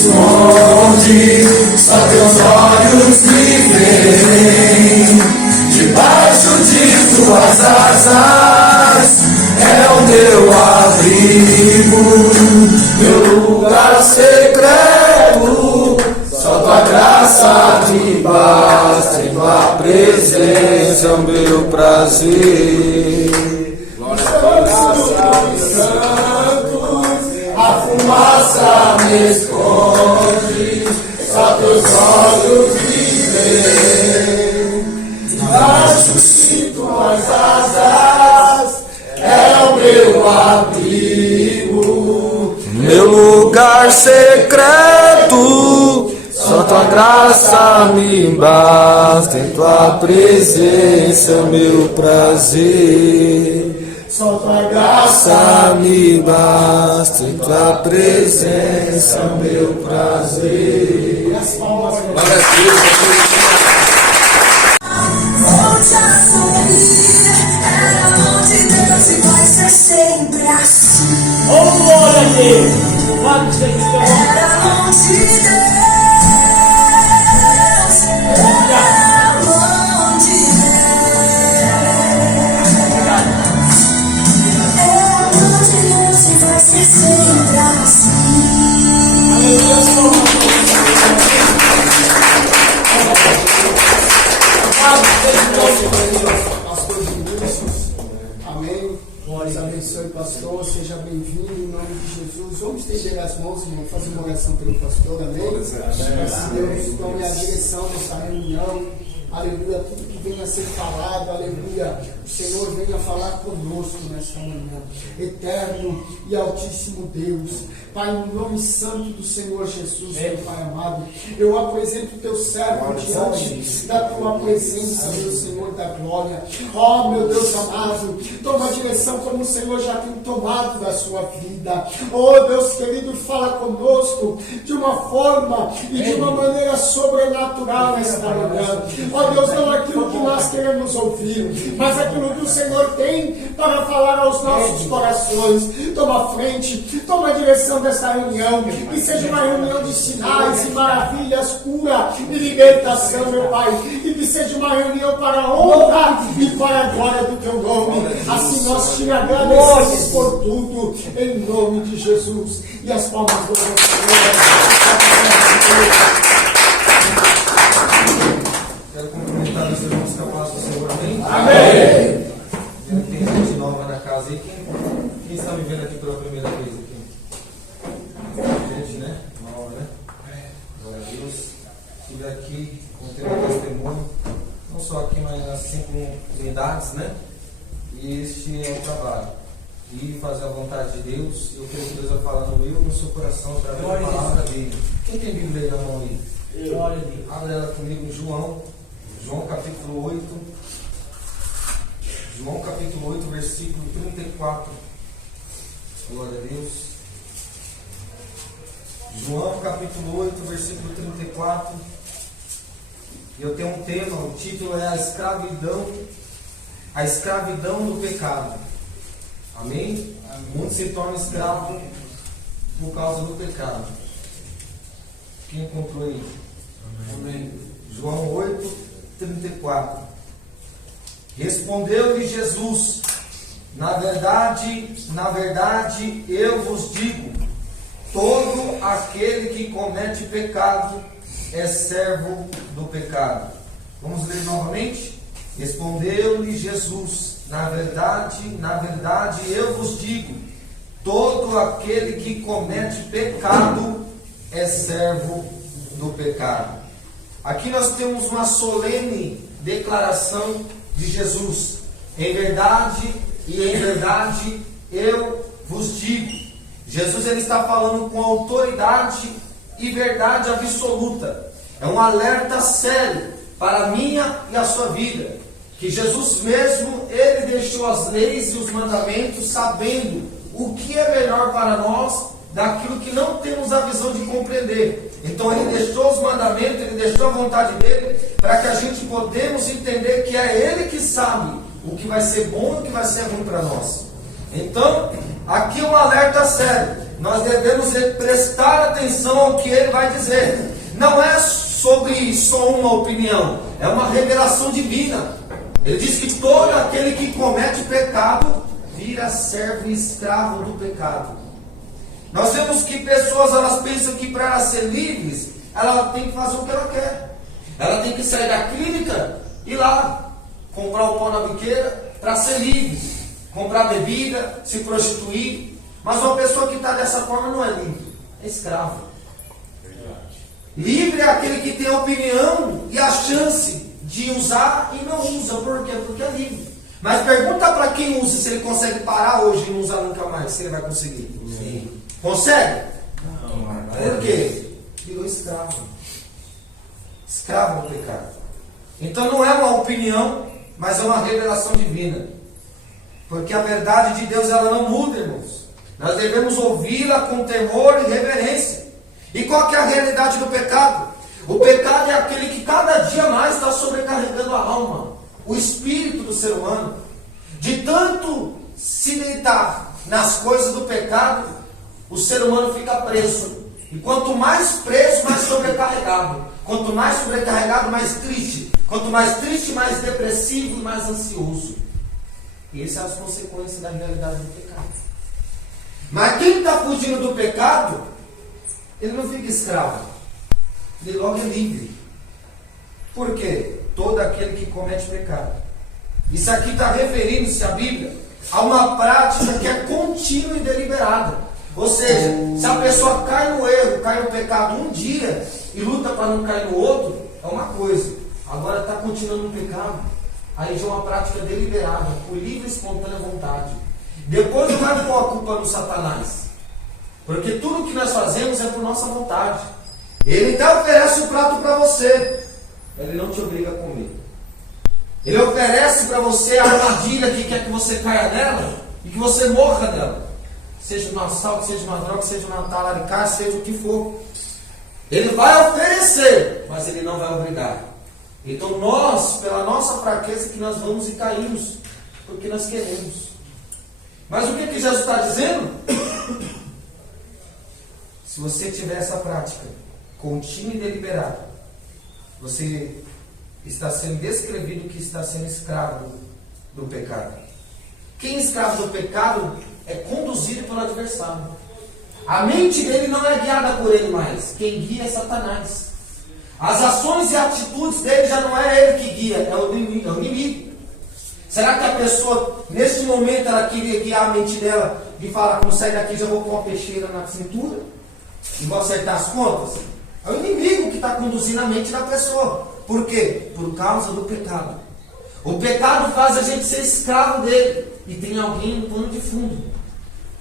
esconde, só teus olhos me veem. Debaixo de tuas asas é o meu abrigo, meu lugar secreto. Só tua graça me basta, em tua presença é o meu prazer. A fumaça me esconde, só teus olhos me veem. Debaixo de tuas asas é o meu abrigo, meu lugar secreto. Só tua graça me basta, em tua presença é meu prazer. Só tua graça me basta, em tua presença é meu prazer. Glória a Deus. Volte a sorrir, era onde Deus e vai ser sempre assim. Oh, glória a Deus! Pode ser que Era onde Deus, era onde Deus e vai ser sempre assim. Pastor Vinícius, amém. Deus abençoe, pastor. Seja bem-vindo em nome de Jesus. Vamos estender as mãos, irmão, fazer uma oração pelo pastor, amém. Deus tome a direção dessa reunião. Aleluia, tudo que venha a ser falado, aleluia, o Senhor venha falar conosco nesta manhã. Eterno e altíssimo Deus, Pai, no nome santo do Senhor Jesus, meu Pai amado, eu apresento o teu servo diante da tua presença, meu Senhor da glória. Ó, meu Deus amado, toma a direção como o Senhor já tem tomado da sua vida. Ó, Deus querido, fala conosco de uma forma e de uma maneira sobrenatural nesta manhã. Ó Deus, não aquilo que nós queremos ouvir, mas aquilo que o Senhor tem para falar aos nossos corações. Toma a frente, toma a direção dessa reunião, que seja uma reunião de sinais e maravilhas, cura e libertação, meu Pai, e que seja uma reunião para a honra e para a glória do teu nome. Assim nós te agradecemos por tudo, em nome de Jesus. E as palmas do Senhor. Quero cumprimentar os irmãos com a paz do Senhor, amém? Amém. Tem gente nova na casa aí. Quem está me vendo aqui pela primeira vez aqui? Gente, né? Nova, né? Glória a Deus. Estive aqui contendo um testemunho, não só aqui, mas nas 5 unidades, né? E este é o trabalho. E fazer a vontade de Deus. Eu creio que Deus vai falar no meu, no seu coração, através da palavra dele. Quem tem Bíblia aí na mão aí? Abre ela comigo em João capítulo 8. João capítulo 8, versículo 34. Glória a Deus. João capítulo 8, versículo 34. Eu tenho um tema, o título é a escravidão do pecado. Amém? Muitos se tornam escravos por causa do pecado. Quem encontrou aí? Amém. João 8, 34. Respondeu-lhe Jesus: na verdade, eu vos digo, todo aquele que comete pecado é servo do pecado. Vamos ler novamente? Respondeu-lhe Jesus: na verdade, eu vos digo, todo aquele que comete pecado é servo do pecado. Aqui nós temos uma solene declaração de Jesus: em verdade eu vos digo. Jesus ele está falando com autoridade e verdade absoluta. É um alerta sério para a minha e a sua vida, que Jesus mesmo, ele deixou as leis e os mandamentos sabendo o que é melhor para nós daquilo que não temos a visão de compreender. Então ele deixou os mandamentos, ele deixou a vontade dele, para que a gente podemos entender que é ele que sabe o que vai ser bom e o que vai ser ruim para nós. Então, aqui um alerta sério. nós devemos prestar atenção ao que ele vai dizer. Não é sobre só uma opinião, é uma revelação divina. Ele diz que todo aquele que comete pecado vira servo e escravo do pecado. Nós vemos que pessoas, elas pensam que para elas ser livres, ela tem que fazer o que ela quer. Ela tem que sair da clínica e ir lá comprar o pão na biqueira para ser livre, comprar bebida, se prostituir. Mas uma pessoa que está dessa forma não é livre, é escravo. Livre é aquele que tem a opinião e a chance de usar e não usa. Por quê? Porque é livre. Mas pergunta para quem usa se ele consegue parar hoje e não usar nunca mais, se ele vai conseguir. Sim. Consegue? Não. Por quê? Virou escravo. Escravo do pecado. Então não é uma opinião, mas é uma revelação divina. Porque a verdade de Deus, ela não muda, irmãos. Nós devemos ouvi-la com temor e reverência. E qual que é a realidade do pecado? O pecado é aquele que cada dia mais está sobrecarregando a alma, o espírito do ser humano. De tanto se deitar nas coisas do pecado, o ser humano fica preso. E quanto mais preso, mais sobrecarregado. Quanto mais sobrecarregado, mais triste. Quanto mais triste, mais depressivo e mais ansioso. E essas são as consequências da realidade do pecado. Mas quem está fugindo do pecado, ele não fica escravo. Ele logo é livre. Por quê? Todo aquele que comete pecado. Isso aqui está referindo-se, a Bíblia, a uma prática que é contínua e deliberada. Ou seja, se a pessoa cai no erro, cai no pecado um dia e luta para não cair no outro, é uma coisa. Agora está continuando no pecado, aí já é uma prática deliberada, por livre e espontânea vontade. Depois não vai pôr a culpa no Satanás, porque tudo que nós fazemos é por nossa vontade. Ele até oferece o prato para você, ele não te obriga a comer. Ele oferece para você a armadilha que quer que você caia nela e que você morra dela. Seja um assalto, seja uma droga, seja uma talaricagem, seja o que for. Ele vai oferecer, mas ele não vai obrigar. Então nós, pela nossa fraqueza, que nós vamos e caímos, porque nós queremos. Mas o que Jesus está dizendo? Se você tiver essa prática contínua e deliberada, você está sendo descrevido que está sendo escravo do pecado. Quem é escravo do pecado é conduzido pelo adversário. A mente dele não é guiada por ele mais. Quem guia é Satanás. As ações e atitudes dele já não é ele que guia, é o inimigo. Será que a pessoa, nesse momento, ela queria guiar a mente dela e falar, como sai daqui, já vou pôr uma peixeira na cintura e vou acertar as contas? É o inimigo que está conduzindo a mente da pessoa. Por quê? Por causa do pecado. O pecado faz a gente ser escravo dele. E tem alguém no plano de fundo,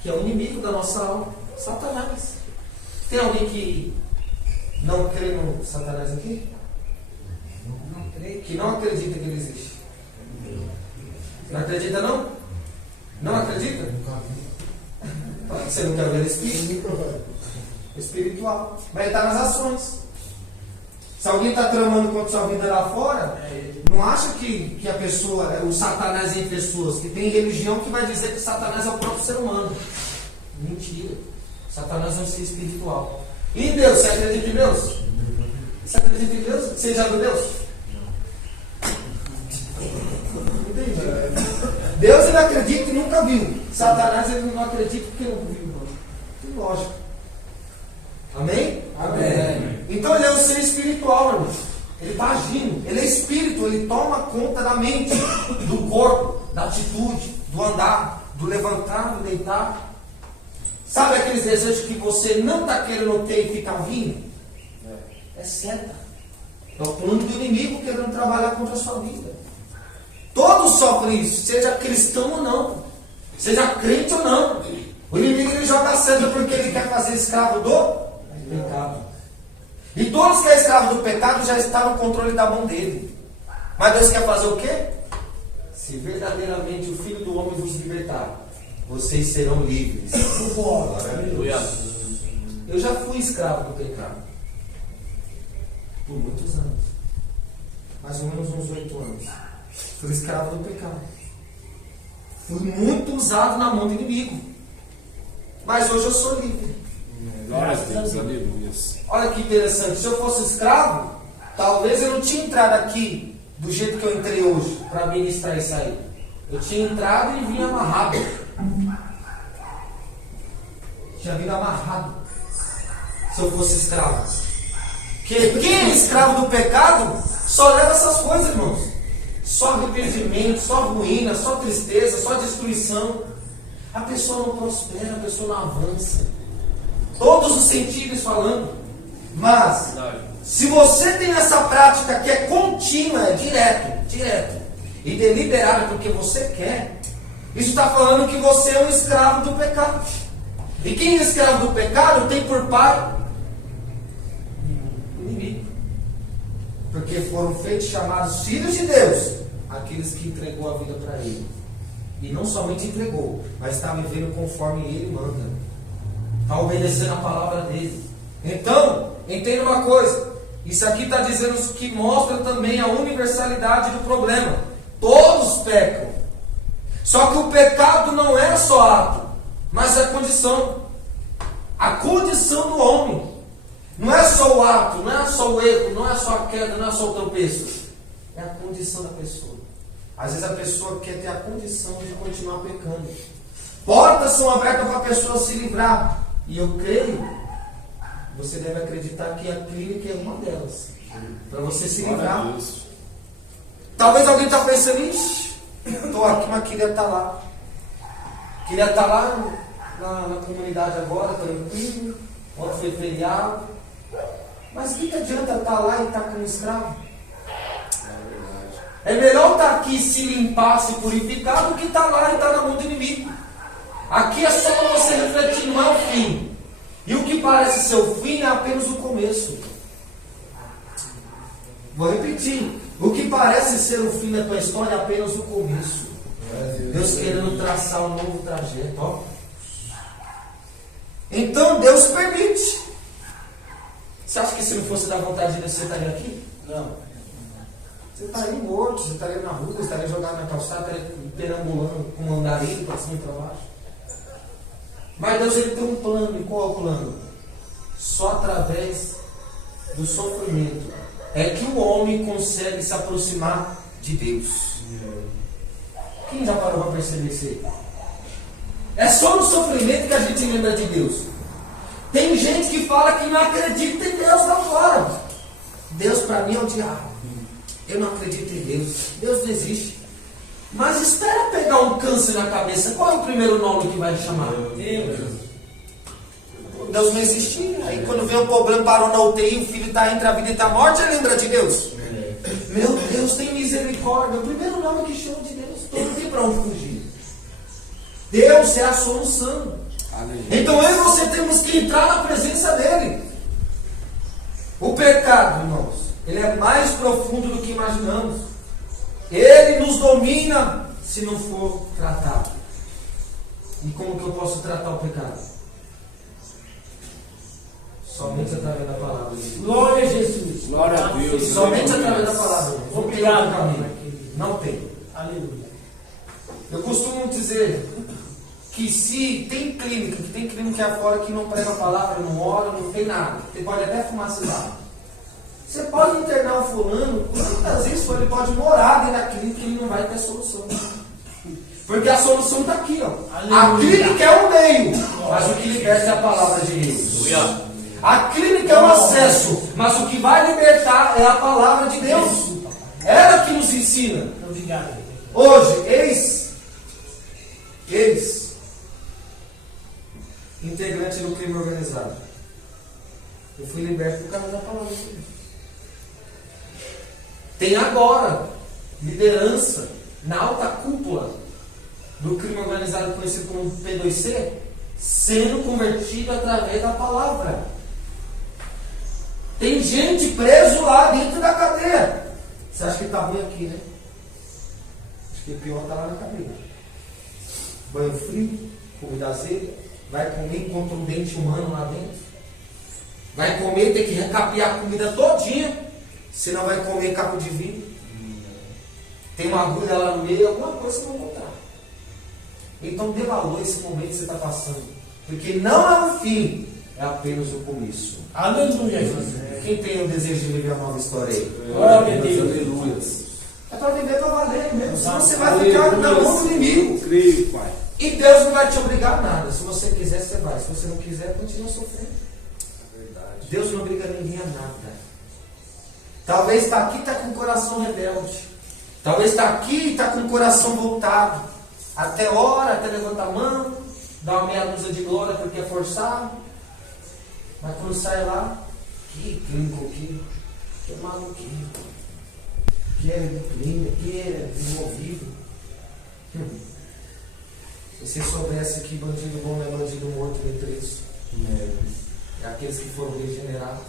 que é o inimigo da nossa alma, Satanás. Tem alguém que não crê no Satanás aqui? Não crê. Que não acredita que ele existe? Não acredita não? Não acredita? Fala que você não quer ver espírito? Espiritual. Mas ele está nas ações. Se alguém está tramando contra sua vida lá fora, não acha que a pessoa, o Satanás é em pessoas, que tem religião que vai dizer que Satanás é o próprio ser humano. Mentira. Satanás é um ser espiritual. E em Deus, você acredita em Deus? Você acredita em Deus? Você já viu Deus? Entendi. Deus ele acredita e nunca viu. Satanás ele não acredita porque não viu. Tem lógica. Amém? Amém. Então ele é um ser espiritual, irmão. Ele está agindo. Ele é espírito, ele toma conta da mente, do corpo, da atitude, do andar, do levantar, do deitar. Sabe aqueles desejos que você não está querendo ter e fica vindo? É seta. É o plano do inimigo querendo trabalhar contra a sua vida. Todos sofrem isso, seja cristão ou não, seja crente ou não. O inimigo ele joga a seta porque ele quer fazer escravo do pecado. E todos que é escravo do pecado já estão no controle da mão dele. Mas Deus quer fazer o quê? Se verdadeiramente o Filho do Homem vos libertar, vocês serão livres. Eu já fui escravo do pecado por muitos anos, mais ou menos uns 8 anos. Fui escravo do pecado. Fui muito usado na mão do inimigo. Mas hoje eu sou livre. Glória a Deus, aleluia. Olha que interessante, se eu fosse escravo, talvez eu não tinha entrado aqui do jeito que eu entrei hoje, para ministrar isso aí. Eu tinha entrado e vinha amarrado. Tinha vindo amarrado. Se eu fosse escravo. Porque quem é escravo do pecado só leva essas coisas, irmãos. Só arrependimento, só ruína, só tristeza, só destruição. A pessoa não prospera, a pessoa não avança. Todos os sentidos falando. Mas, se você tem essa prática que é contínua, é direto, e deliberada porque você quer, isso está falando que você é um escravo do pecado. E quem é escravo do pecado tem por pai inimigo. Porque foram feitos chamados filhos de Deus, aqueles que entregou a vida para Ele. E não somente entregou, mas está vivendo conforme Ele manda. Está obedecendo a palavra dele. Então, entenda uma coisa. Isso aqui está dizendo que mostra também a universalidade do problema. Todos pecam. Só que o pecado não é só ato, mas é condição. A condição do homem. Não é só o ato, não é só o erro, não é só a queda, não é só o tropeço. É a condição da pessoa. Às vezes a pessoa quer ter a condição de continuar pecando. Portas são abertas para a pessoa se livrar. E eu creio, você deve acreditar que a clínica é uma delas. Para você se livrar. Talvez alguém está pensando, ixi, estou aqui, mas queria estar lá. Queria estar lá na comunidade agora, tranquilo. Ontem foi feriado. Mas o que adianta estar lá e estar como escravo? É melhor estar aqui se limpar, se purificar, do que estar lá e estar na mão do inimigo. Aqui é só para você refletir, não é o fim. E o que parece ser o fim é apenas o começo. Vou repetir. O que parece ser o fim da tua história é apenas o começo. Deus querendo traçar um novo trajeto. Ó. Então Deus permite. Você acha que se não fosse da vontade de Deus, você estaria aqui? Não. Você estaria morto, você estaria na rua, você estaria jogado na calçada, estaria perambulando com um andarilho para cima e para baixo. Mas Deus ele tem um plano. E qual é o plano? Só através do sofrimento é que o homem consegue se aproximar de Deus. Quem já parou para perceber isso aí? É só no sofrimento que a gente lembra de Deus. Tem gente que fala que não acredita em Deus lá fora. Deus para mim é o diabo. Eu não acredito em Deus. Deus não existe. Mas espera pegar um câncer na cabeça. Qual é o primeiro nome que vai chamar? Deus não existia. Aí quando vem um problema, parou na UTI, o filho está entre a vida e a morte, você lembra de Deus? Meu Deus, tem misericórdia. O primeiro nome que chama de Deus. Não tem para onde fugir. Deus é a solução. Então eu e você temos que entrar na presença dele. O pecado, irmãos, ele é mais profundo do que imaginamos. Ele nos domina se não for tratado. E como que eu posso tratar o pecado? Somente através da palavra de Deus. Glória a Jesus. Glória a Deus. Somente através da palavra. Obrigado, caminho. Não tem. Aleluia. Eu costumo dizer que se tem clínica afora que não prega a palavra, não ora, não tem nada. Você pode até fumar cigarro. Você pode internar o fulano, quantas vezes ele pode morar dentro da clínica e ele não vai ter solução. Porque a solução está aqui, ó. A clínica é o meio, mas o que liberta é a palavra de Deus. A clínica é o acesso, mas o que vai libertar é a palavra de Deus. Ela que nos ensina. Obrigado. Hoje, ex integrante do crime organizado. Eu fui liberto por causa da palavra de Deus. Tem agora liderança na alta cúpula do crime organizado conhecido como P2C sendo convertido através da palavra. Tem gente preso lá dentro da cadeia. Você acha que está ruim aqui, né? Acho que o pior está lá na cadeia. Banho frio, comida azeda, vai comer, encontra um dente humano lá dentro. Vai comer, tem que recapear a comida todinha. Senão vai comer caco de vinho. Tem uma agulha lá no meio, alguma coisa você vai encontrar. Então dê valor a esse momento que você está passando. Porque não é um fim, é apenas o começo. Aleluia, Jesus. Quem tem o desejo de viver a nova história aí? Glória a Deus. Aleluias. É para viver para valer mesmo. Senão você vai ficar na mão do inimigo. Creio, Pai. E Deus não vai te obrigar a nada. Se você quiser, você vai. Se você não quiser, continua sofrendo. Deus não obriga ninguém a nada. Talvez está aqui e está com o coração rebelde. Talvez está aqui e está com o coração voltado. Até ora, até levanta a mão, dá uma meia dúzia de glória porque é forçado. Mas quando sai lá, que clínico, que maluquinho, que é clínico, que é desenvolvido. Se você soubesse que bandido bom não é bandido morto nem preso. É aqueles que foram regenerados.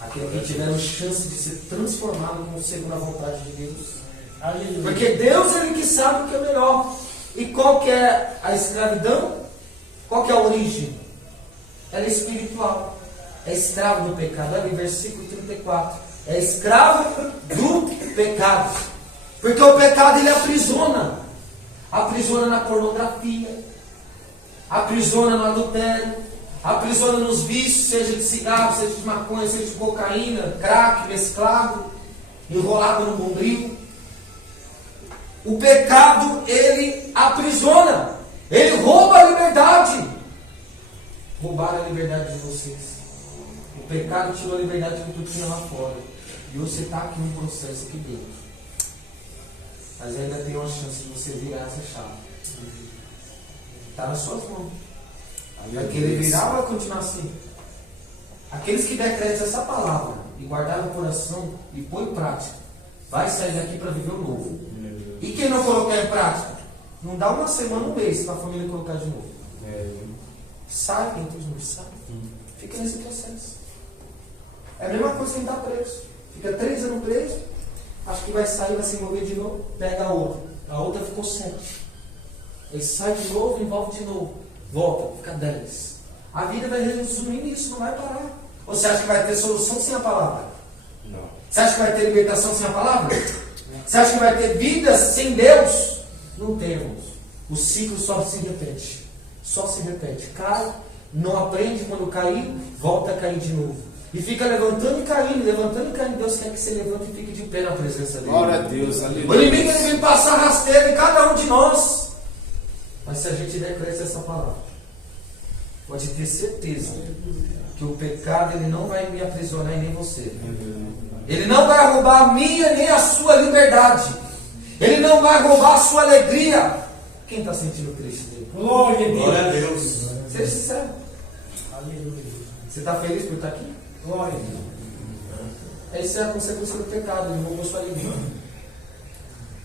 Aqueles que tiveram chance de ser transformados segundo a vontade de Deus. Aleluia. Porque Deus é Ele que sabe o que é melhor. E qual que é a escravidão? Qual que é a origem? Ela é espiritual. É escravo do pecado. Olha em versículo 34. É escravo do pecado. Porque o pecado ele aprisiona. Aprisiona na pornografia. Aprisiona no adultério. Aprisiona nos vícios, seja de cigarro, seja de maconha, seja de cocaína, crack, mesclado, enrolado no bombril. O pecado, ele aprisiona. Ele rouba a liberdade. Roubaram a liberdade de vocês. O pecado tirou a liberdade que tu tinha lá fora. E você está aqui num processo aqui dentro. Mas ainda tem uma chance de você virar essa chave. Está nas suas mãos. Vai querer virar ou vai continuar assim? Aqueles que decretam essa palavra e guardar no coração e pôr em prática, vai sair daqui para viver o novo. E quem não colocar em prática, não dá uma semana, um mês para a família colocar de novo. Sai entre os meus, sai. Fica nesse processo. É a mesma coisa que quem está preso. Fica 3 anos preso, acho que vai sair, vai se envolver de novo, pega a outra. A outra ficou 7. Ele sai de novo, envolve de novo. Volta, fica 10. A vida vai resumir nisso, não vai parar. Ou você acha que vai ter solução sem a palavra? Não. Você acha que vai ter libertação sem a palavra? Você acha que vai ter vida sem Deus? Não temos. O ciclo só se repete. Só se repete. Cai, não aprende, quando cair, volta a cair de novo. E fica levantando e caindo, levantando e caindo. Deus quer que você levante e fique de pé na presença dele. Glória a Deus, aleluia. O inimigo ele vem passar rasteiro em cada um de nós. Mas se a gente decreta essa palavra, pode ter certeza que o pecado ele não vai me aprisionar e nem você. Ele não vai roubar a minha nem a sua liberdade. Ele não vai roubar a sua alegria. Quem está sentindo triste dele? Glória a Deus. Glória a Deus. Seja sincero. Aleluia. Você está feliz por estar aqui? Glória a Deus. Essa é a consequência do pecado. Ele roubou sua alegria.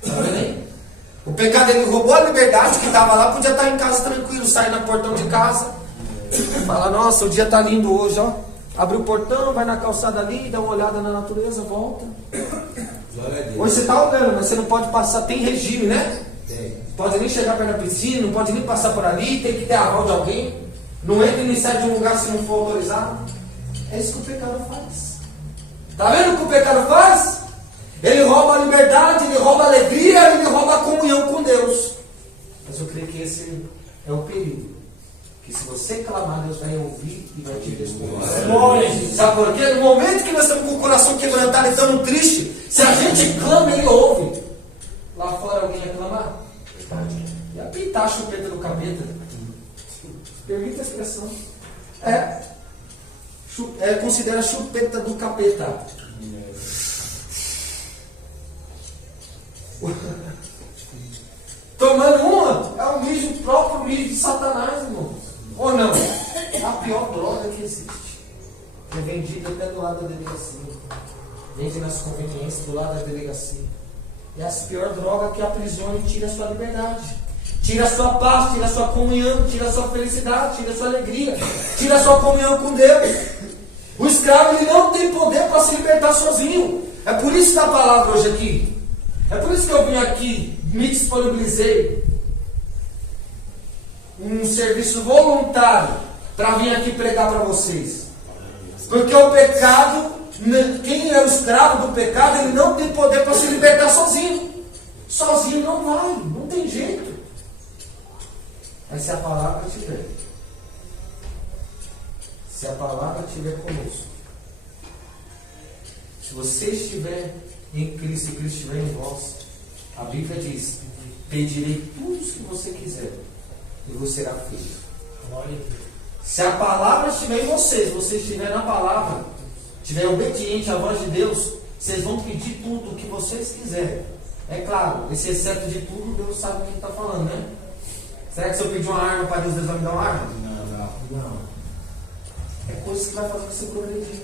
Está vendo aí? O pecado ele roubou a liberdade que estava lá. Podia estar em casa tranquilo, sair no portão de casa. Fala, nossa, o dia está lindo hoje, ó. Abre o portão, vai na calçada ali, dá uma olhada na natureza, volta. Hoje você está olhando, mas você não pode passar, tem regime, né? Tem. Pode nem chegar perto da piscina, não pode nem passar por ali, tem que ter aval de alguém. Não entra nem sai de um lugar se não for autorizado. É isso que o pecado faz. Está vendo o que o pecado faz? Ele rouba a liberdade, ele rouba a alegria, ele rouba a comunhão com Deus. Mas eu creio que esse é o perigo. Que se você clamar, Deus vai ouvir e vai te responder. Sabe por quê? No momento que nós estamos com o coração quebrantado e estamos tristes, se a gente clama, Ele ouve. Lá fora alguém ia clamar? Ia pintar a chupeta do capeta. Permita a expressão. Considera a chupeta do capeta. Tomando uma, é o mijo, o próprio mijo de Satanás, irmão. Ou não? É a pior droga que existe. É vendida até do lado da delegacia. Vende nas conveniências do lado da delegacia. É a pior droga que aprisiona e tira a sua liberdade. Tira a sua paz, tira a sua comunhão, tira a sua felicidade, tira a sua alegria, tira a sua comunhão com Deus. O escravo ele não tem poder para se libertar sozinho. É por isso que a palavra hoje aqui. É por isso que eu vim aqui, me disponibilizei um serviço voluntário para vir aqui pregar para vocês. Porque o pecado, quem é o escravo do pecado, ele não tem poder para se libertar sozinho. Sozinho não vai, não tem jeito. Mas se a palavra tiver, se a palavra estiver conosco, se você estiver em Cristo e Cristo estiver em vós, a Bíblia diz: pedirei tudo o que você quiser e vos será feito. Glória a Deus. Se a palavra estiver em vocês, se você estiver na palavra, estiver obediente à voz de Deus, vocês vão pedir tudo o que vocês quiserem. É claro, esse exceto de tudo, Deus sabe o que está falando, né? Será que se eu pedir uma arma para Deus, Deus vai me dar uma arma? Não. É coisa que vai fazer você progredir.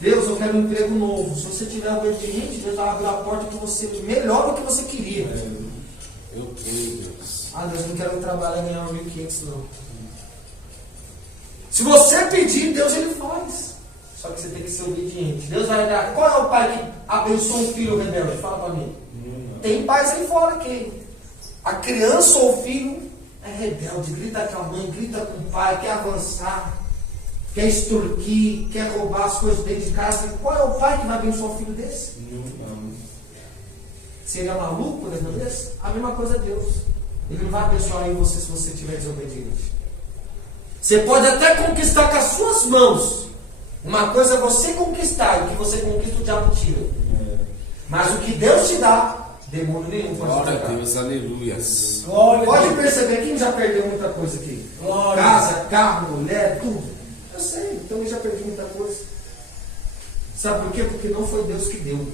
Deus, eu quero um emprego novo. Se você tiver obediente, Deus vai abrir a porta que você melhor do que você queria. Eu creio, Deus. Ah, Deus, não quero trabalhar em 1.500 não. Se você pedir, Deus ele faz. Só que você tem que ser obediente. Deus vai dar. Qual é o pai que abençoa um filho rebelde? Fala para mim. Tem pais aí fora que a criança ou o filho é rebelde, grita com a mãe, grita com o pai, quer avançar, quer extorquir, quer roubar as coisas dentro de casa. Qual é o pai que vai abençoar um filho desse? Se ele é maluco, né, desse? A mesma coisa é Deus. Ele não vai abençoar aí você se você estiver desobediente. Você pode até conquistar com as suas mãos. Uma coisa é você conquistar, e o que você conquista o diabo tira. Mas o que Deus te dá, demônio nenhum pode Glória a tocar. Deus, aleluias. Glória a Pode Deus. perceber, quem já perdeu muita coisa aqui? Glória. Casa, carro, mulher, tudo. Eu sei, então eu já perdi muita coisa. Sabe por quê? Porque não foi Deus que deu.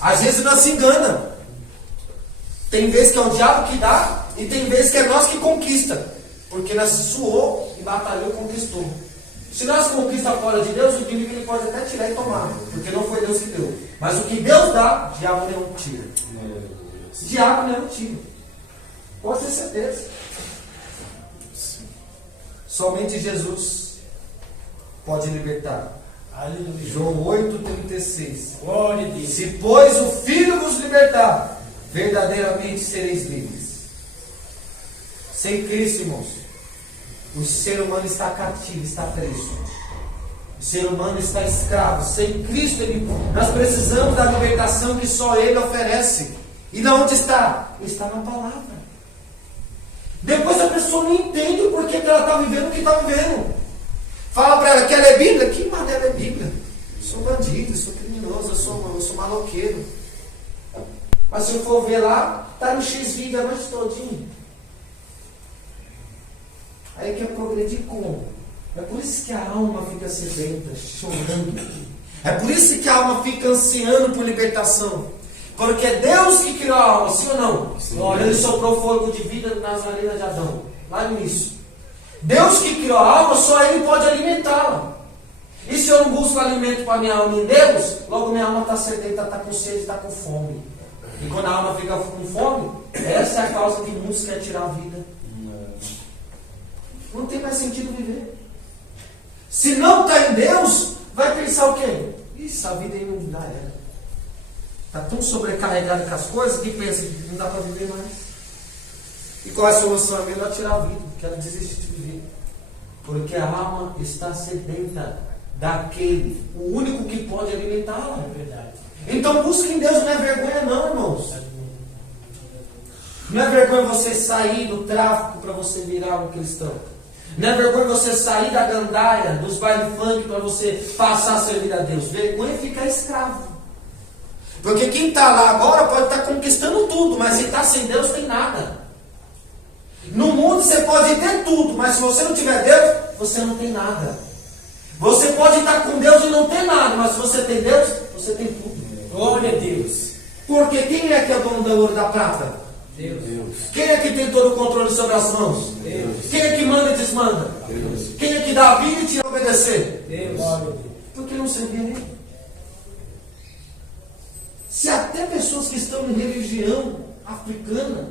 Às vezes nós se engana. Tem vezes que é o diabo que dá, e tem vezes que é nós que conquista. Porque nós suou e batalhou e conquistou. Se nós conquistamos fora de Deus, o inimigo ele pode até tirar e tomar. Porque não foi Deus que deu. Mas o que Deus dá, o diabo nenhum tira. O diabo nenhum tira. Pode ter certeza. Somente Jesus pode libertar. Aleluia. João 8,36. Glória a Deus. Se, pois, o Filho vos libertar, verdadeiramente sereis livres. Sem Cristo, irmãos, o ser humano está cativo, está preso. O ser humano está escravo. Sem Cristo, nós precisamos da libertação que só Ele oferece. E de onde está? Está na palavra. Depois a pessoa não entende o porquê que ela está vivendo o que está vivendo. Fala para ela, quer ler Bíblia? Que maneira é Bíblia? Eu sou bandido, eu sou criminoso, eu sou maloqueiro. Mas se eu for ver lá, está no X-Vida a noite todinha. Aí quer progredir como? É por isso que a alma fica sedenta, chorando. É por isso que a alma fica ansiando por libertação. Porque é Deus que criou a alma, sim ou não? Olha, Ele soprou fogo de vida nas narinas de Adão, lá no início. Deus que criou a alma, só Ele pode alimentá-la. E se eu não busco alimento para minha alma em Deus, logo minha alma está sedenta, está com sede, está com fome. E quando a alma fica com fome, essa é a causa que muitos querem tirar a vida. Não tem mais sentido viver. Se não está em Deus, vai pensar o quê? Isso, a vida aí não dá, está tão sobrecarregado com as coisas que pensa que não dá para viver mais. E qual é a solução? É melhor tirar a vida, quero desistir de viver. Porque a alma está sedenta daquele, o único que pode alimentá-la. É verdade. Então busque em Deus, não é vergonha não, irmãos. Não é vergonha você sair do tráfico para você virar um cristão. Não é vergonha você sair da gandaia, dos baile funk para você passar a servir a Deus. Vergonha é ficar escravo. Porque quem está lá agora pode estar conquistando tudo, mas se está sem Deus tem nada. No mundo você pode ter tudo, mas se você não tiver Deus, você não tem nada. Você pode estar com Deus e não ter nada, mas se você tem Deus, você tem tudo. Glória a Deus. Porque quem é que é o dono do ouro e da prata? Deus. Quem é que tem todo o controle sobre as mãos? Deus. Quem é que manda e desmanda? Deus. Quem é que dá a vida e te obedecer? Deus. Glória a Deus. Por que não servir a Ele? Se até pessoas que estão em religião africana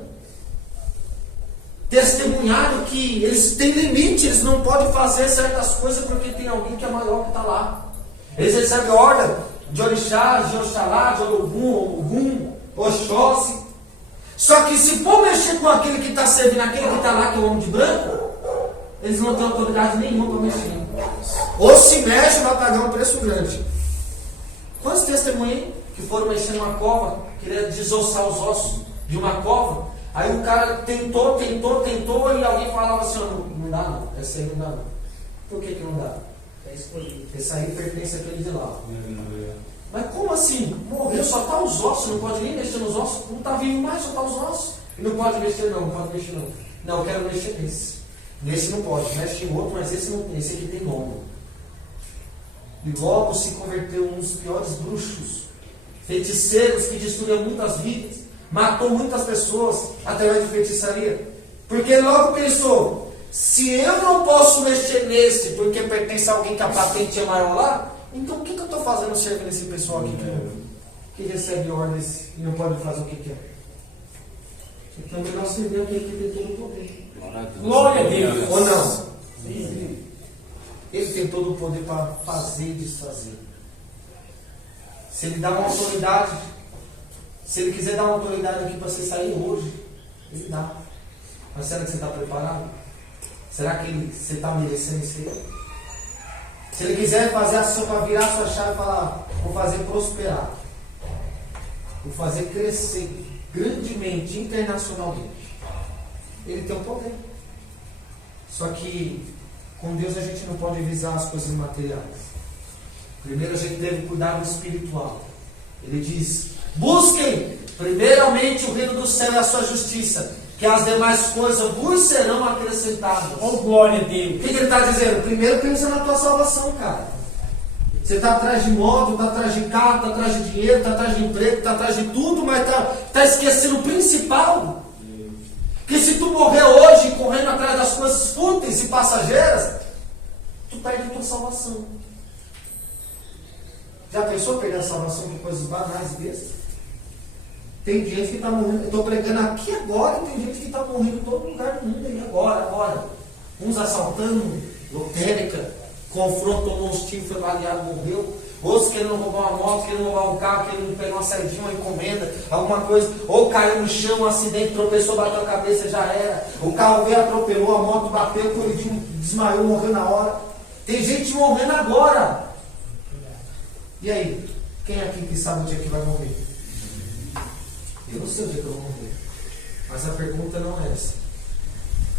testemunharam que eles têm limite, eles não podem fazer certas coisas porque tem alguém que é maior que está lá. Eles recebem ordem de orixá, de oxalá, de Ogum, Oxóssi. Só que se for mexer com aquele que está servindo, aquele que está lá, que é o homem de branco, eles não têm autoridade nenhuma para mexer. Ou se mexe, vai pagar um preço grande. Quantos testemunhos que foram mexer numa cova, queria desossar os ossos de uma cova? Aí o cara tentou, e alguém falava assim, não dá não, essa aí não dá não. Por que não dá? É escolhido. Esse aí pertence àquele de lá. Mas como assim? Morreu, só está os ossos, não pode nem mexer nos ossos, não está vivo mais, só está os ossos. E não pode mexer não, não pode mexer não. Não, eu quero mexer nesse. Nesse não pode, mexe em outro, mas esse não tem, esse aqui tem nome. E logo se converteu um dos piores bruxos, feiticeiros que destruíam muitas vidas, matou muitas pessoas através de feitiçaria. Porque logo pensou, se eu não posso mexer nesse porque pertence a alguém que a patente é maior lá, então o que eu estou fazendo servindo esse pessoal aqui que recebe ordens e não pode fazer o que quer? Então é melhor servir alguém que tem todo o poder. Glória a Deus. Ou não? Ele tem todo o poder para fazer e desfazer. Se ele dá uma autoridade, se ele quiser dar uma autoridade aqui para você sair hoje, ele dá. Mas será que você está preparado? Será que você está merecendo isso aí? Se ele quiser fazer ação para virar a sua chave e falar, vou fazer prosperar, vou fazer crescer grandemente, internacionalmente, ele tem o poder. Só que com Deus a gente não pode visar as coisas materiais. Primeiro a gente deve cuidar do espiritual. Ele diz, busquem primeiramente o reino do céu e a sua justiça, que as demais coisas vos serão acrescentadas. Oh, glória a O Deus. que ele está dizendo? Primeiro pensa na tua salvação, cara. Você está atrás de moto, está atrás de carro, está atrás de dinheiro, está atrás de emprego, está atrás de tudo, mas está esquecendo o principal. Que se tu morrer hoje correndo atrás das coisas fúteis e passageiras, tu perde a tua salvação. Já pensou perder a salvação por coisas banais bestas? Tem gente que está morrendo. Eu estou pregando aqui agora e tem gente que está morrendo em todo lugar do mundo aí agora. Uns assaltando lotérica, confronto, tomou uns tiros, foi baleado, morreu. Outros querendo roubar uma moto, querendo roubar um carro, querendo pegar uma saidinha, uma encomenda, alguma coisa. Ou caiu no chão, um acidente, tropeçou, bateu a cabeça, já era. O carro veio, atropelou, a moto bateu, colidiu, desmaiou, morreu na hora. Tem gente morrendo agora. E aí? Quem aqui que sabe o dia que vai morrer? Eu não sei o dia que eu vou morrer. Mas a pergunta não é essa.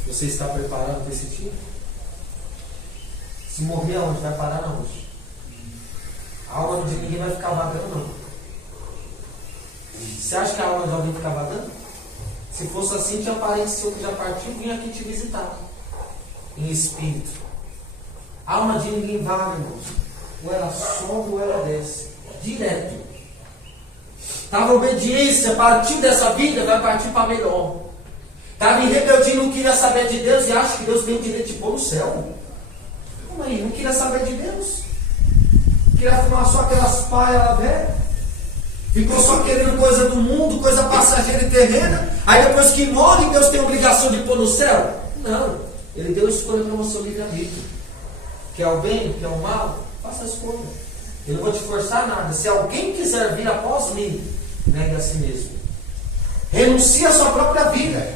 Você está preparado para esse dia? Se morrer aonde? Vai parar aonde? A alma de ninguém vai ficar vagando, não. Você acha que a alma de alguém fica vagando? Se fosse assim, tinha parente seu que já partiu, vinha aqui te visitar. Em espírito. A alma de ninguém vaga, irmão. Ou ela sobe ou ela desce. Direto. Estava em obediência, partiu dessa vida, vai partir para melhor. Estava em rebeldia, não queria saber de Deus e acha que Deus tem o direito de pôr no céu. Como aí? Não queria saber de Deus? Queria fumar só aquelas paias lá velhas? Ficou só querendo coisa do mundo, coisa passageira e terrena. Aí depois que morre, Deus tem a obrigação de pôr no céu? Não. Ele deu a escolha para você, o livre-arbítrio. Quer o bem, quer o mal? Faça a escolha. Eu não vou te forçar nada. Se alguém quiser vir após mim, negue a si mesmo. Renuncie à sua própria vida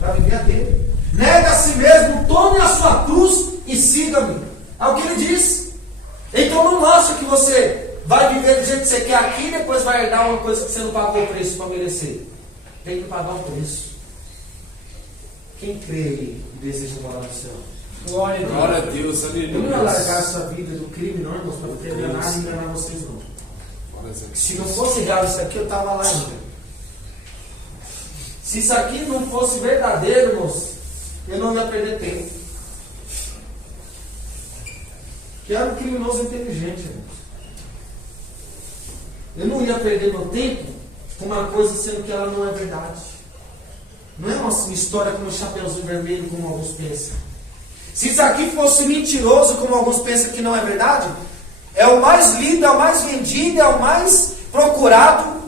para viver a dele. Negue a si mesmo, tome a sua cruz e siga-me. É o que ele diz. Então não acha que você vai viver do jeito que você quer aqui e depois vai herdar uma coisa que você não pagou o preço para merecer. Tem que pagar o preço. Quem crê e deseja morar no céu? Glória a Deus. Glória a Deus, Eu não ia aleluia. largar essa vida do crime, não, irmãos, para ter enganar e enganar vocês, não. Glória a Deus. Se não fosse real isso aqui, eu estava lá ainda. Se isso aqui não fosse verdadeiro, irmãos, eu não ia perder tempo. Que era um criminoso inteligente, irmãos. Eu não ia perder meu tempo com uma coisa sendo que ela não é verdade. Não é uma história como um chapeuzinho vermelho, como alguns pensam. Se isso aqui fosse mentiroso, como alguns pensam que não é verdade, é o mais lido, é o mais vendido, é o mais procurado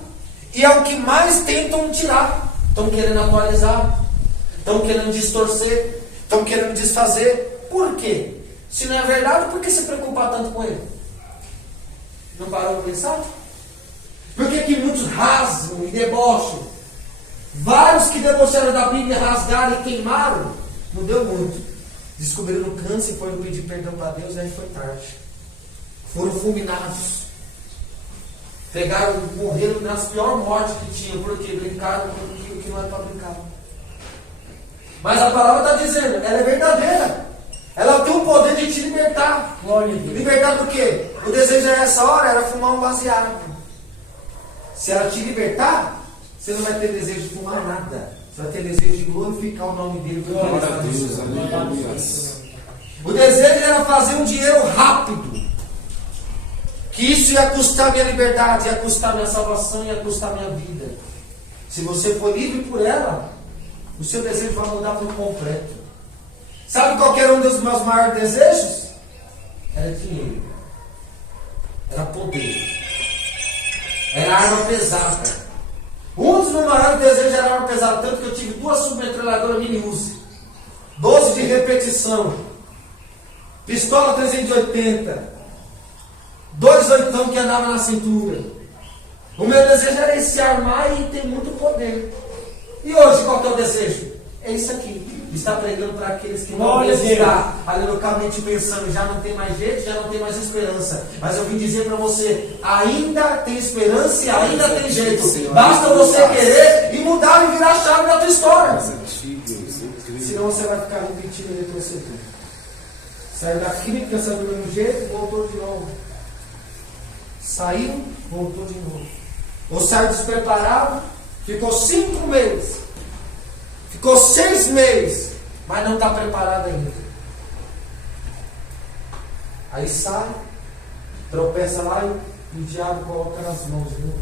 e é o que mais tentam tirar. Estão querendo atualizar, estão querendo distorcer, estão querendo desfazer. Por quê? Se não é verdade, por que se preocupar tanto com ele? Não parou para pensar? Por que muitos rasgam e debocham? Vários que debocharam da Bíblia, rasgaram e queimaram, não deu muito. Descobriram o câncer, foram pedir perdão para Deus, aí foi tarde. Foram fulminados. Pegaram, morreram nas piores mortes que tinham, porque brincaram com aquilo que não é para brincar. Mas a palavra está dizendo, ela é verdadeira. Ela tem o poder de te libertar. Glória a Deus. Libertar do quê? O desejo nessa hora era fumar um baseado. Se ela te libertar, você não vai ter desejo de fumar nada. Você vai ter desejo de glorificar o nome dele. Glória a Deus, aleluia. O desejo era fazer um dinheiro rápido. Que isso ia custar minha liberdade, ia custar minha salvação, ia custar minha vida. Se você for livre por ela, o seu desejo vai mudar por completo. Sabe qual era um dos meus maiores desejos? Era dinheiro. Era poder. Era arma pesada. Um dos meus maiores desejos era arma pesada, tanto que eu tive 2 submetralhadoras mini-use, 12 de repetição, pistola 380, 2 oitão que andava na cintura. O meu desejo era esse, armar e ter muito poder. E hoje qual que é o desejo? É isso aqui. Está pregando para aqueles que não estão alelocamente pensando, já não tem mais jeito, já não tem mais esperança. Mas eu vim dizer para você, ainda tem esperança e ainda tem jeito. Basta você querer e mudar e virar a chave da tua história. Senão você vai ficar repetindo e retrocedendo. Saiu da clínica, saiu do mesmo jeito, voltou de novo. Saiu, voltou de novo. Ou saiu despreparado, ficou 5 meses. Ficou 6 meses, mas não está preparado ainda. Aí sai, tropeça lá e o diabo coloca nas mãos, viu?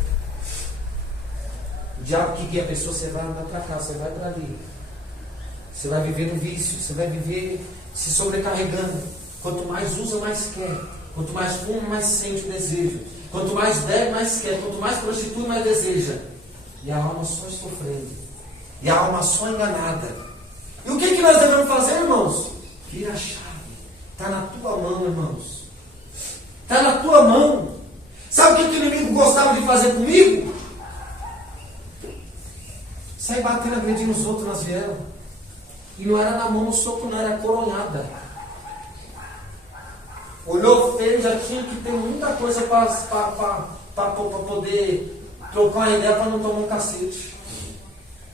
O diabo que guia a pessoa, você vai andar para cá, você vai para ali. Você vai viver no vício, você vai viver se sobrecarregando. Quanto mais usa, mais quer. Quanto mais fuma, mais sente o desejo. Quanto mais bebe, mais quer. Quanto mais prostitui, mais deseja. E a alma só sofrendo. E a alma só enganada. E o que nós devemos fazer, irmãos? Vira a chave. Está na tua mão, irmãos. Está na tua mão. Sabe o que o inimigo gostava de fazer comigo? Sair batendo, agredindo os outros nas vielas. E não era na mão no soco, não, era coronhada. Olhou feio, já tinha que ter muita coisa para poder trocar uma ideia para não tomar um cacete.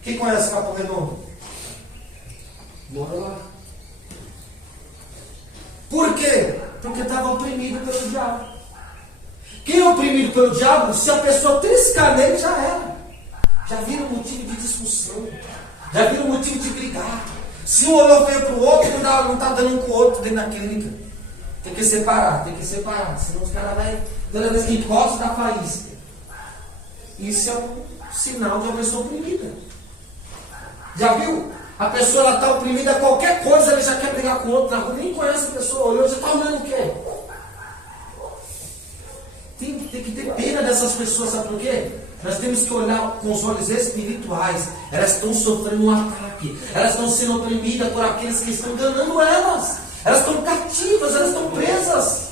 Quem conhece Capão Redondo? Bora lá. Por quê? Porque estava oprimido pelo diabo. Quem é oprimido pelo diabo, se a pessoa triscar nele, já era. Já vira um motivo de discussão. Já vira um motivo de brigar. Se um olhou feio para o outro, não está dando um com o outro dentro da clínica. Tem que separar. Senão os caras vão, toda vez que encosta, dá faísca. Isso é um sinal de uma pessoa oprimida. Já viu? A pessoa está oprimida, qualquer coisa ela já quer brigar com o outro na rua, nem conhece a pessoa, olhou, já está olhando o quê? Tem que ter pena dessas pessoas, sabe por quê? Nós temos que olhar com os olhos espirituais. Elas estão sofrendo um ataque, elas estão sendo oprimidas por aqueles que estão enganando elas. Elas estão cativas, elas estão presas.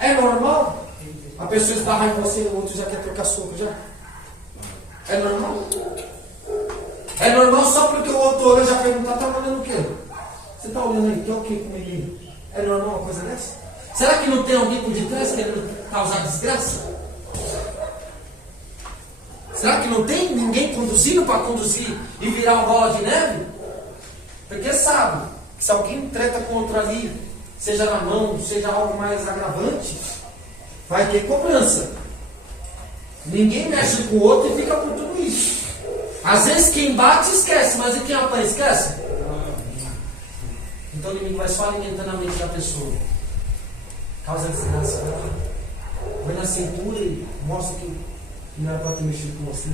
É normal? A pessoa esbarrar em você e o outro já quer trocar soco já? É normal? É normal só porque o outro olha e já pergunta, está olhando o quê? Você está olhando aí, quer o quê comigo? É normal uma coisa dessa? Será que não tem alguém por detrás querendo causar desgraça? Será que não tem ninguém conduzindo para conduzir e virar uma bola de neve? Porque sabe que se alguém treta com outro ali, seja na mão, seja algo mais agravante, vai ter cobrança. Ninguém mexe com o outro e fica por tudo isso. Às vezes quem bate esquece, mas e quem apanha esquece? Então o inimigo vai só alimentando a mente da pessoa. Causa desgraça. Vai na cintura e mostra que não é para ter mexido com você.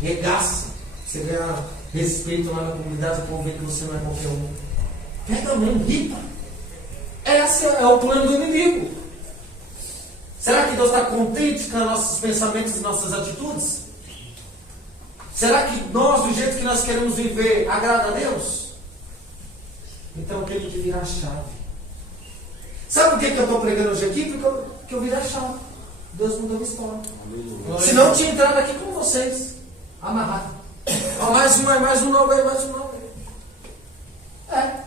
Regaça. Você ganha respeito lá na comunidade, o povo vê que você não é qualquer um. Pega mesmo, irrita. Esse é o plano do inimigo. Será que Deus está contente com nossos pensamentos e nossas atitudes? Será que nós, do jeito que nós queremos viver, agrada a Deus? Então tem que virar a chave. Sabe por que eu estou pregando hoje aqui? Porque eu virei a chave. Deus mudou a história. Senão eu tinha entrado aqui com vocês, amarrado. Mais um novo aí, mais um novo aí. É.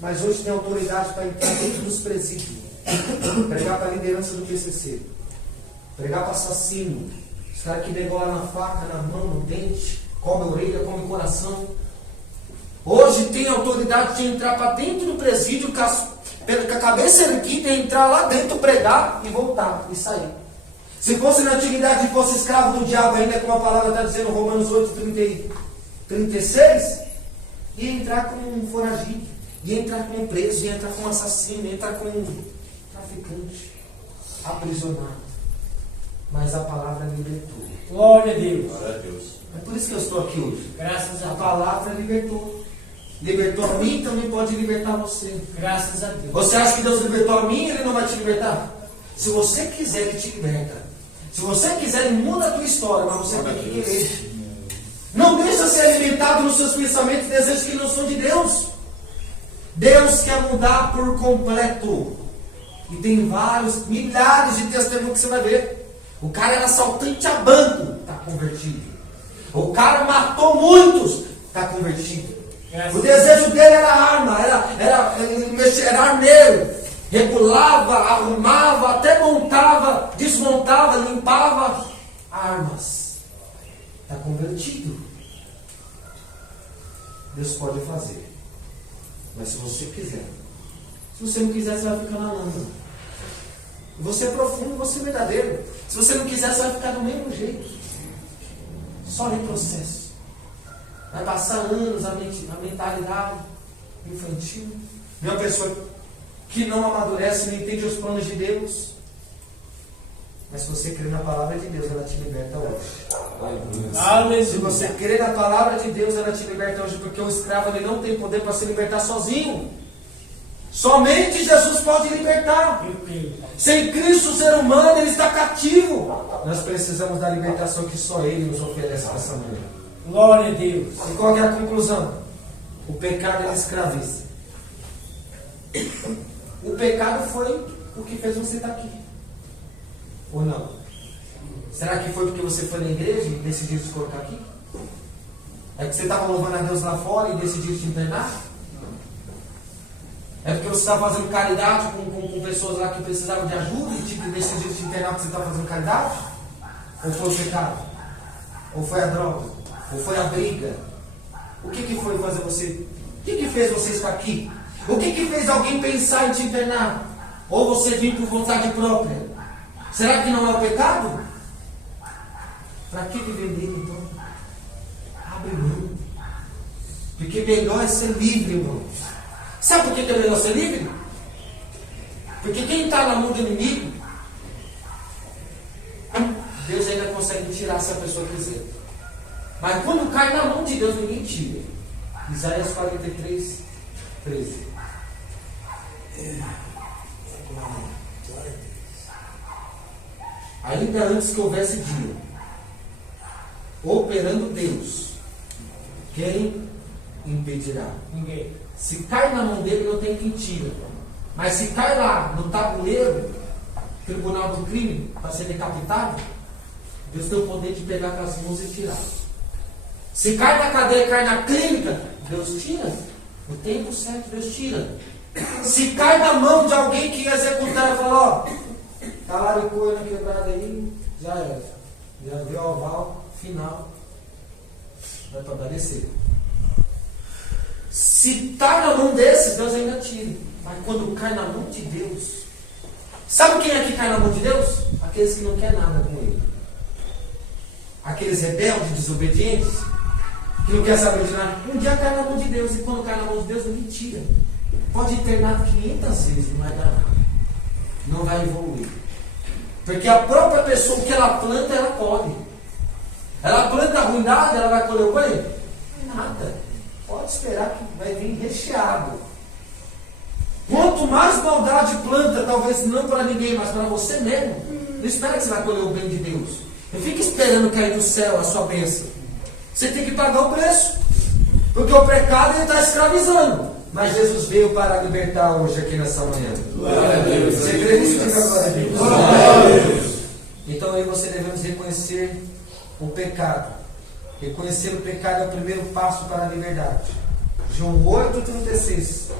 Mas hoje tem autoridade para entrar dentro dos presídios. Pregar para a liderança do PCC. Pregar para assassino. Os caras que degolam na faca, na mão, no dente. come orelha, come coração. Hoje tem autoridade de entrar para dentro do presídio com a cabeça erguida e entrar lá dentro, pregar e voltar e sair. Se fosse na antiguidade e fosse escravo do diabo, ainda como a palavra está dizendo, Romanos 8, 36, ia entrar como um foragido, ia entrar como um preso, ia entrar como um assassino, ia entrar como um traficante, aprisionado. Mas a palavra libertou. Glória a Deus. Glória a Deus. É por isso que eu estou aqui hoje. Graças a A Deus. palavra libertou. Libertou a mim, também pode libertar você. Graças a Deus. Você acha que Deus libertou a mim, Ele não vai te libertar? Se você quiser, Ele te liberta. Se você quiser, Ele muda a tua história, mas você tem que querer. Não deixa ser alimentado nos seus pensamentos e desejos que não são de Deus. Deus quer mudar por completo. E tem vários, milhares de testemunhos que você vai ver. O cara era assaltante a banco, está convertido. O cara matou muitos, está convertido. O desejo dele era arma, era armeiro. Regulava, arrumava, até montava, desmontava, limpava armas. Está convertido. Deus pode fazer. Mas se você quiser. Se você não quiser, você vai ficar na lama. Você é profundo, você é verdadeiro. Se você não quiser, você vai ficar do mesmo jeito. Só retrocesso. Vai passar anos a mentalidade infantil. De uma pessoa que não amadurece, não entende os planos de Deus. Mas se você crer na palavra de Deus, ela te liberta hoje. Aleluia. Se você crer na palavra de Deus, ela te liberta hoje. Porque o escravo ele não tem poder para se libertar sozinho. Somente Jesus pode libertar. Sem Cristo, o ser humano ele está cativo. Nós precisamos da libertação que só Ele nos oferece nessa manhã. Glória a Deus. E qual é a conclusão? O pecado ele escraviza. O pecado foi o que fez você estar aqui. Ou não? Será que foi porque você foi na igreja e decidiu se colocar aqui? É que você estava louvando a Deus lá fora e decidiu te internar? É porque você estava fazendo caridade com pessoas lá que precisavam de ajuda e decidiu te internar porque você estava fazendo caridade? Ou foi o pecado? Ou foi a droga? Ou foi a briga? O que foi fazer você? O que fez você estar aqui? O que fez alguém pensar em te internar? Ou você vir por vontade própria? Será que não é o pecado? Para que viver nele então? Abre mão. Porque melhor é ser livre, irmão. Sabe por que é melhor ser livre? Porque quem está na mão do inimigo, Deus ainda consegue tirar se a pessoa quiser. Mas quando cai na mão de Deus, ninguém tira. Isaías 43, 13. Ainda antes que houvesse dia, operando Deus, quem impedirá? Ninguém. Se cai na mão dele, não tem quem tira. Mas se cai lá no tabuleiro, tribunal do crime, para ser decapitado, Deus tem o poder de pegar com as mãos e tirar. Se cai na cadeia, cai na clínica, Deus tira. No tempo certo, Deus tira. Se cai na mão de alguém que ia executar e fala, ó, talaricou na quebrada aí, já era. Já deu oval, final. Vai para descer. Se está na mão desses, Deus ainda tira. Mas quando cai na mão de Deus, sabe quem é que cai na mão de Deus? Aqueles que não querem nada com Ele. Aqueles rebeldes, desobedientes, que não querem saber de nada. Um dia cai na mão de Deus, e quando cai na mão de Deus, ninguém tira. Pode internar 500 vezes, não vai dar nada. Não vai evoluir. Porque a própria pessoa que ela planta, ela colhe. Ela planta a ruindade, ela vai colher o quê? Nada. Pode esperar que vai vir recheado. Quanto mais maldade planta, talvez não para ninguém, mas para você mesmo, não espera que você vai colher o bem de Deus. Não fica esperando cair do céu a sua bênção. Você tem que pagar o preço. Porque o pecado ele está escravizando. Mas Jesus veio para libertar hoje aqui nessa manhã. Glória a Deus. Você crê nisso? Diga glória a Deus. Glória a Deus. Então aí você devemos reconhecer o pecado. Reconhecer o pecado é o primeiro passo para a liberdade. João 8,36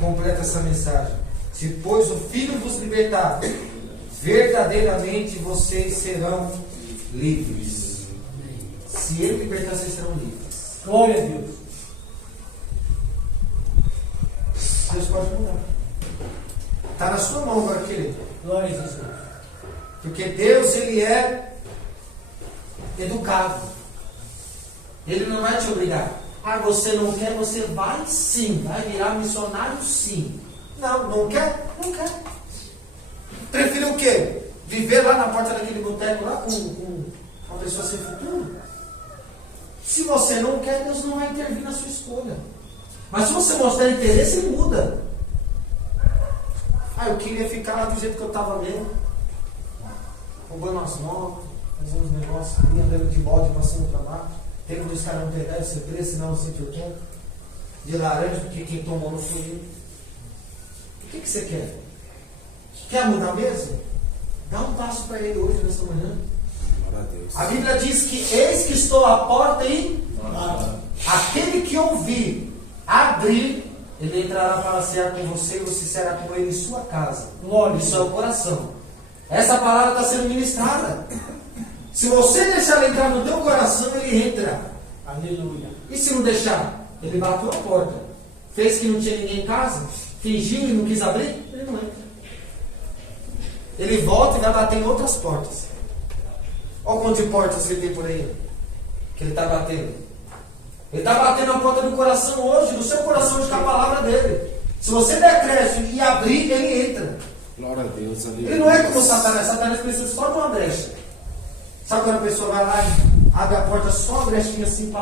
completa essa mensagem. Se pois o Filho vos libertar, verdadeiramente vocês serão livres. Se Ele libertar, vocês serão livres. Glória a Deus. Deus pode mudar. Está na sua mão agora, querido. Glória a Jesus. Porque Deus, Ele é educado. Ele não vai te obrigar. Ah, você não quer, você vai sim. Vai virar missionário sim. Não, não quer? Não quer. Prefere o quê? Viver lá na porta daquele boteco lá com uma pessoa sem futuro? Se você não quer, Deus não vai intervir na sua escolha. Mas se você mostrar interesse, Ele muda. Ah, eu queria ficar lá do jeito que eu estava mesmo. Roubando as motos, fazendo uns negócios, andando de bode, passando para baixo. Tem que os caras não pegar esse preço, senão eu sinto tempo. De laranja, porque quem tomou não foi eu. O que você quer? Quer mudar mesmo? Dá um passo para Ele hoje, nessa manhã. A Bíblia diz que eis que estou à porta e aquele que ouvir, abrir, ele entrará para cear com você e você será com ele em sua casa. Glória, isso é o coração. Essa palavra está sendo ministrada. Se você deixar ele entrar no teu coração, ele entra. Aleluia. E se não deixar? Ele bateu a porta. Fez que não tinha ninguém em casa, fingiu e não quis abrir, ele não entra. Ele volta e vai bater em outras portas. Olha quantas portas ele tem por aí que ele está batendo. Ele está batendo a porta do coração hoje, do seu coração hoje com a palavra dele. Se você der crédito e abrir, ele entra. Glória a Deus, aleluia. Ele não é como Satanás. Satanás precisa só de uma brecha. Sabe quando a pessoa vai lá e abre a porta só uma brechinha assim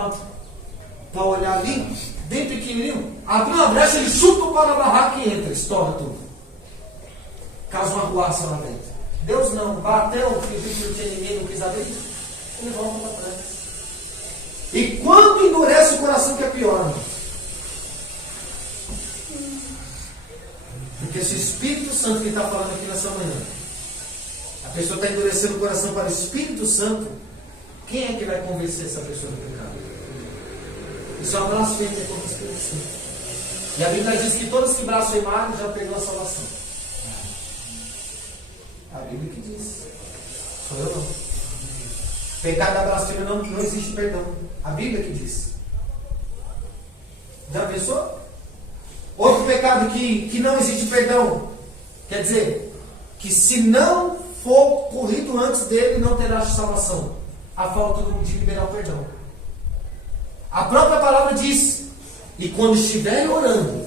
para olhar ali, bem pequenininho, abriu uma brecha, ele chuta o pau na barraca e entra, estoura tudo. Causa uma ruaça lá dentro. Deus não, bateu, fingiu que não tinha ninguém, não quis abrir, ele volta para trás. E quando endurece o coração, que é pior, irmão. Porque se o Espírito Santo que está falando aqui nessa manhã, a pessoa está endurecendo o coração para o Espírito Santo, quem é que vai convencer essa pessoa do pecado? Isso é uma blasfêmia contra o Espírito Santo. E a Bíblia diz que todos que blasfemarem já perdeu a salvação. A Bíblia que diz. Sou eu não. Pecado da blasfêmia não existe perdão. A Bíblia que diz. Já pensou? Outro pecado que não existe perdão. Quer dizer, que se não for corrido antes dele, não terá salvação. A falta de liberar o perdão. A própria palavra diz: e quando estiver orando,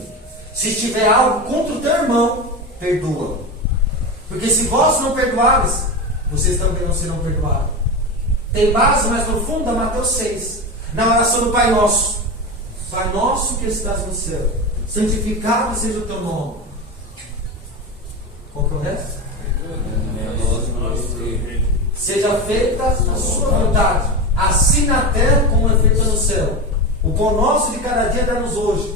se estiver algo contra o teu irmão, perdoa. Porque se vós não perdoares, vocês também não serão perdoados. Tem base mais profunda, Mateus 6, na oração do Pai Nosso. Pai Nosso que estás no céu, santificado seja o teu nome. Qual que é o resto? Seja feita a sua vontade, assim na terra como é feita no céu. O pão nosso de cada dia dá-nos hoje.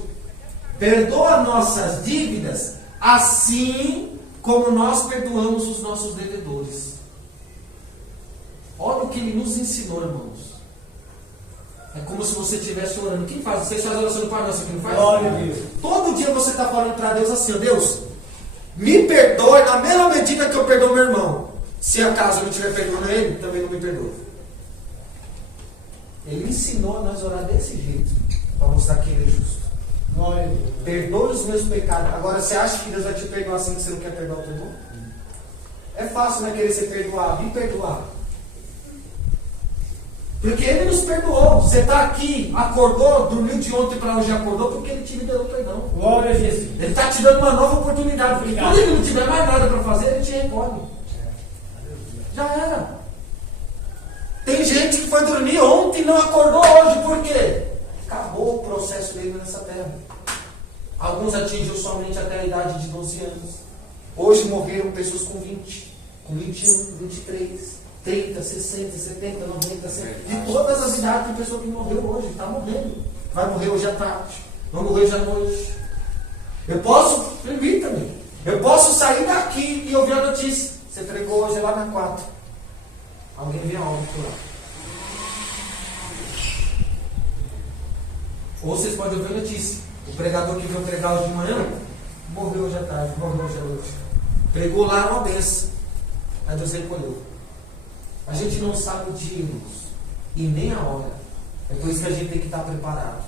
Perdoa nossas dívidas, assim como nós perdoamos os nossos devedores. Olha o que ele nos ensinou, irmãos. É como se você estivesse orando. Quem faz? Vocês fazem oração do Pai Nosso aqui, não faz? Glória a Deus. Todo dia você está falando para Deus assim: Deus, me perdoe na mesma medida que eu perdoo meu irmão. Se acaso eu não estiver perdoando ele, também não me perdoe. Ele ensinou a nós orar desse jeito, para mostrar que ele é justo. Glória a Deus. Perdoe os meus pecados. Agora, você acha que Deus vai te perdoar assim que você não quer perdoar o teu irmão? É fácil, né, querer ser perdoado. E perdoar? Porque Ele nos perdoou. Você está aqui, acordou, dormiu de ontem para hoje, acordou porque Ele te liberou perdão. Glória a Jesus. Ele está te dando uma nova oportunidade. Porque Obrigado. quando Ele não tiver mais nada para fazer, Ele te recolhe. Já era. Tem gente que foi dormir ontem e não acordou hoje. Por quê? Acabou o processo dele nessa terra. Alguns atingiu somente até a idade de 12 anos. Hoje morreram pessoas com 20, com 21, 23, 30, 60, 70, 90, 100. De todas as idades tem pessoa que morreu hoje, está morrendo. Vai morrer hoje à tarde, vai morrer hoje à noite. Eu posso, permita-me, eu posso sair daqui e ouvir a notícia. Você pregou hoje lá na 4. Alguém vem a óbito lá. Ou vocês podem ouvir a notícia. O pregador que veio pregar hoje de manhã morreu hoje à tarde, morreu hoje à noite. Pregou lá uma benção. Aí Deus recolheu. A gente não sabe o dia, irmãos. e nem a hora. É por isso que a gente tem que estar preparado.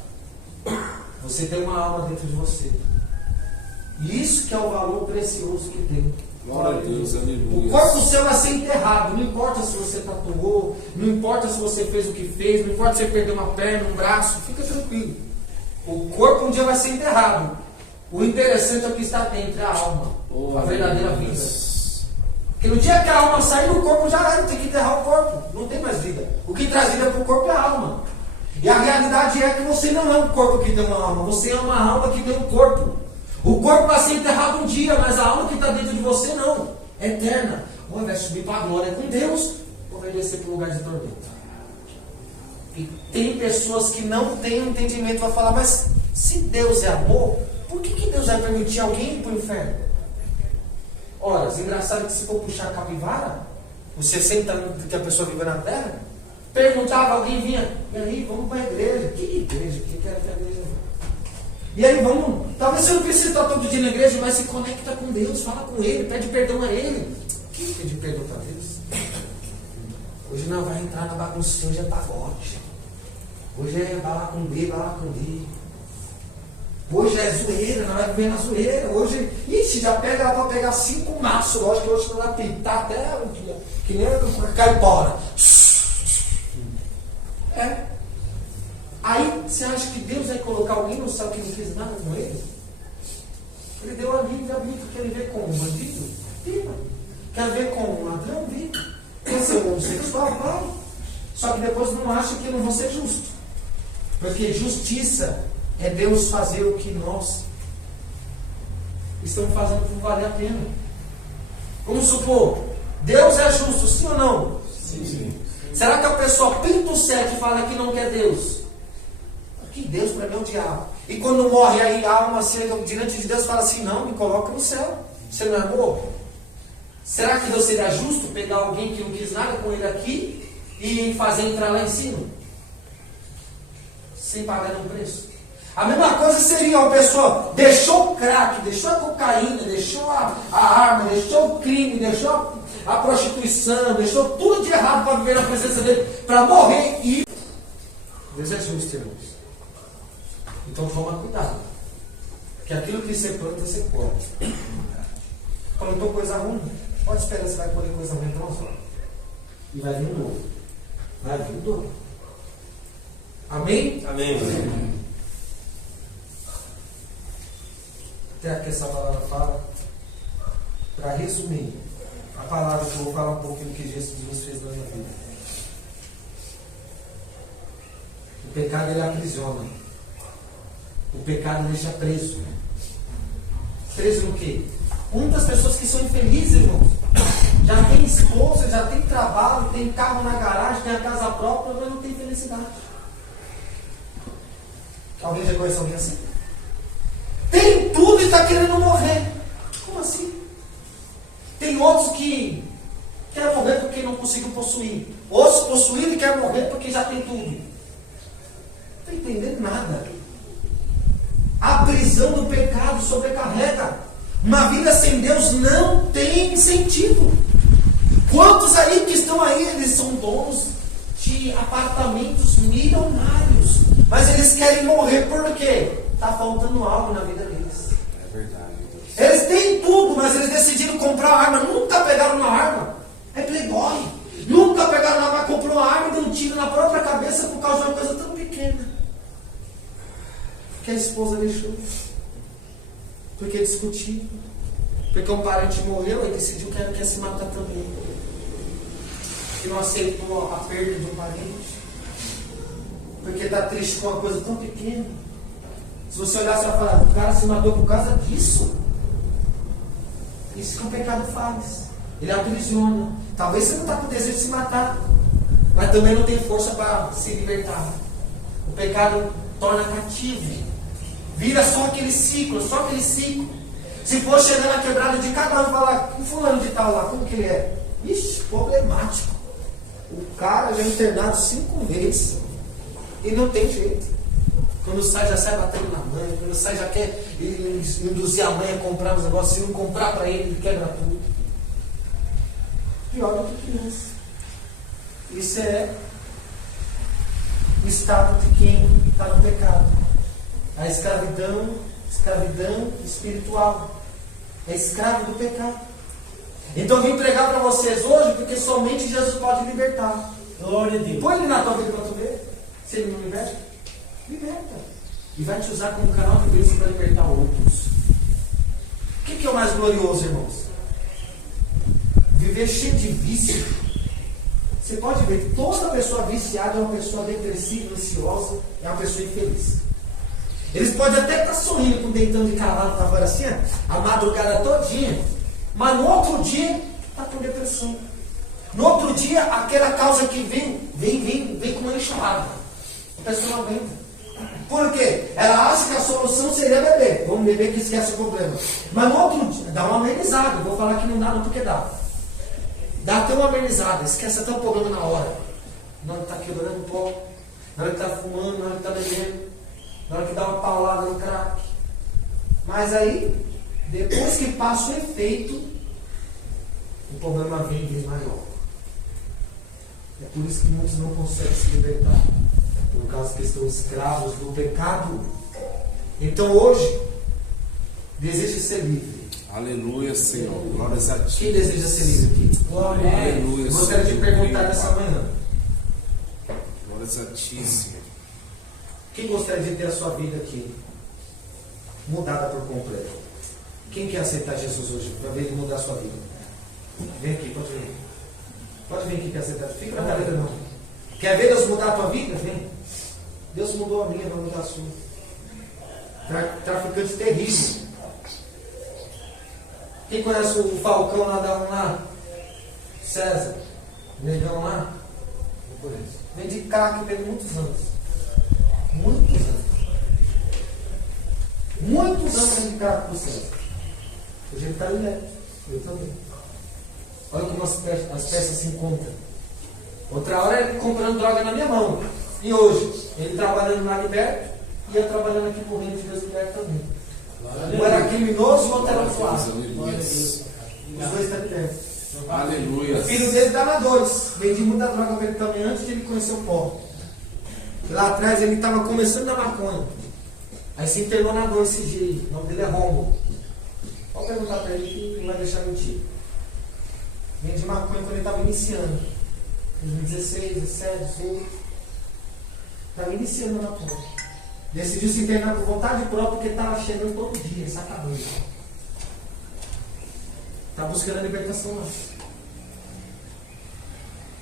Você tem uma alma dentro de você. E isso que é o valor precioso que tem. Glória a Deus, O aleluia. corpo seu vai ser enterrado. Não importa se você tatuou, não importa se você fez o que fez, não importa se você perdeu uma perna, um braço, fica tranquilo. O corpo um dia vai ser enterrado. O interessante é o que está dentro, é a alma, Oh, a verdadeira aleluia. vida. Porque no dia que a alma sair do corpo já era, tem que enterrar o corpo, não tem mais vida. O que traz vida para o corpo é a alma. E a realidade é que você não é um corpo que tem uma alma, você é uma alma que tem um corpo. O corpo vai ser enterrado um dia, mas a alma que está dentro de você não, é eterna. Ou vai subir para a glória com Deus, ou vai descer para o lugar de tormento. E tem pessoas que não têm entendimento, vai falar, mas se Deus é amor, por que Deus vai permitir alguém ir para o inferno? Ora, o engraçado é que se for puxar a capivara, os 60 anos que a pessoa vive na terra, perguntava, alguém vinha, e aí, vamos para a igreja. Que igreja? O que quer que a igreja? E aí vamos, talvez você não precise estar todo dia na igreja, mas se conecta com Deus, fala com Ele, pede perdão a Ele. Quem pede perdão para Deus? Hoje não vai entrar na bagunça, hoje é pagode. Hoje é bala com B, bala com D. Hoje é zoeira, não vai viver na zoeira. Hoje, ixi, já pega, ela vai pegar 5 maços. Lógico que hoje ela vai pintar até o dia, que nem uma caipora. É. Aí você acha que Deus vai colocar alguém no céu que não fez nada com ele? Ele deu a livre arbítrio. Quer ver com um bandido? Viva. Quer ver com um ladrão? Viva. Quer ser um homossexual? Vai. Só que depois não acha que não vão ser justos. Porque justiça é Deus fazer o que nós estamos fazendo por valer a pena. Vamos supor, Deus é justo, sim ou não? Sim. Será que a pessoa pinta o céu e fala que não quer Deus? Que Deus para mim é o diabo. E quando morre, aí a alma chega diante de Deus e fala assim, não, me coloca no céu. Você não é amor? Será que Deus seria justo pegar alguém que não quis nada com ele aqui e fazer entrar lá em cima? Sem pagar nenhum preço. A mesma coisa seria uma pessoa deixou o crack, deixou a cocaína, deixou a arma, deixou o crime, deixou a prostituição, deixou tudo de errado para viver na presença dele, para morrer e... Deus é justo, irmãos. Então toma cuidado. Porque aquilo que você planta, você colhe. Plantou coisa ruim, pode esperar, você vai colher coisa ruim então só. E vai vir um novo. Vai vir um novo. Amém? Amém. Até que essa palavra fala. Para resumir, a palavra que eu vou falar um pouquinho do que Jesus fez na minha vida. O pecado ele aprisiona. O pecado deixa preso. Preso no quê? Muitas pessoas que são infelizes, irmãos. Já tem esposa, já tem trabalho, tem carro na garagem, tem a casa própria, mas não tem felicidade. Alguém já conhece alguém assim? Tem tudo e está querendo morrer. Como assim? Tem outros que querem morrer porque não conseguiu possuir. Outros possuíram e querem morrer porque já tem tudo. Não está entendendo nada. A prisão do pecado sobrecarrega. Uma vida sem Deus não tem sentido. Quantos aí que estão aí, eles são donos de apartamentos milionários, mas eles querem morrer por quê? Está faltando algo na vida deles. É verdade. Eles têm tudo, mas eles decidiram comprar uma arma. Nunca pegaram uma arma. É playboy. Nunca pegaram uma arma, comprou uma arma e deu um tiro na própria cabeça por causa de uma coisa tão pequena. Porque a esposa deixou. Porque discutiu. Porque um parente morreu e decidiu que quer se matar também. Que não aceitou a perda de um parente. Porque está triste com uma coisa tão pequena. Se você olhar, você vai falar, o cara se matou por causa disso. Isso que o pecado faz. Ele aprisiona. Talvez você não está com desejo de se matar, mas também não tem força para se libertar. O pecado torna cativo. Vira só aquele ciclo, só aquele ciclo. Se for chegar na quebrada de cada um e falar, o fulano de tal lá, como que ele é? Ixi, problemático. O cara já é internado 5 vezes. E não tem jeito. Quando sai, já sai batendo na mãe. Quando sai, já quer induzir a mãe a comprar os negócios. Se não comprar para ele, ele quebra tudo. Pior do que criança. Isso é o estado de quem está no pecado. A escravidão espiritual. É escravo do pecado. Então eu vim pregar para vocês hoje porque somente Jesus pode libertar. Glória a Deus. Põe ele na tua vida para tu ver. Se ele não liberta, liberta. E vai te usar como canal de bênção para libertar outros. O que é o mais glorioso, irmãos? Viver cheio de vício. Você pode ver que toda pessoa viciada é uma pessoa depressiva, ansiosa, é uma pessoa infeliz. Eles podem até estar sorrindo com o dentão de cavalo para fora assim, a madrugada todinha, mas no outro dia está com depressão. No outro dia, aquela causa que vem com uma enxurrada. A pessoa não aguenta. Por quê? Ela acha que a solução seria beber. Vamos beber que esquece o problema. Mas no outro dia, dá uma amenizada. Vou falar que não dá não porque dá. Dá até uma amenizada. Esquece até o problema na hora. Na hora que está quebrando pó. Na hora que está fumando. Na hora que está bebendo. Na hora que dá uma paulada no crack. Mas aí, depois que passa o efeito, o problema vem maior. É por isso que muitos não conseguem se libertar. Por causa que estão escravos do pecado. Então hoje, deseja ser livre. Aleluia, Senhor. Glórias a ti. Quem deseja ser livre aqui? Glória a Deus. Aleluia, Eu gostaria de perguntar nessa manhã. Glórias a ti, Senhor. Quem gostaria de ter a sua vida aqui mudada por completo? Quem quer aceitar Jesus hoje para ver ele mudar a sua vida? Vem aqui, pode vir. Pode vir aqui que aceitar. Fica na cadeira não. Quer ver Deus mudar a tua vida? Vem. Deus mudou a minha, vai mudar a sua. Traficante terrível. Quem conhece o Falcão lá da lá? César. Negão lá? Não conheço. Vem de crack tem muitos anos. Muitos anos. Muitos anos vem de crack pro César. Hoje ele está liberto. Eu também. Olha como as peças se encontram. Outra hora ele comprando droga na minha mão. E hoje, ele trabalhando lá liberto e eu trabalhando aqui por reino de Deus liberto também. Um era criminoso e o outro era suave. Os dois estão libertos. Aleluia. O filho dele estava dois. Vendi muita droga para ele também antes de ele conhecer o pó. Lá atrás ele estava começando na maconha. Aí se internou na dor esse dia. O nome dele é Romulo. Pode perguntar para ele que não vai deixar mentir. Vendi maconha quando ele estava iniciando. 2016, 17, 18. Estava iniciando na maconha. Decidiu se internar por vontade própria porque estava chegando todo dia, sacadão. Está buscando a libertação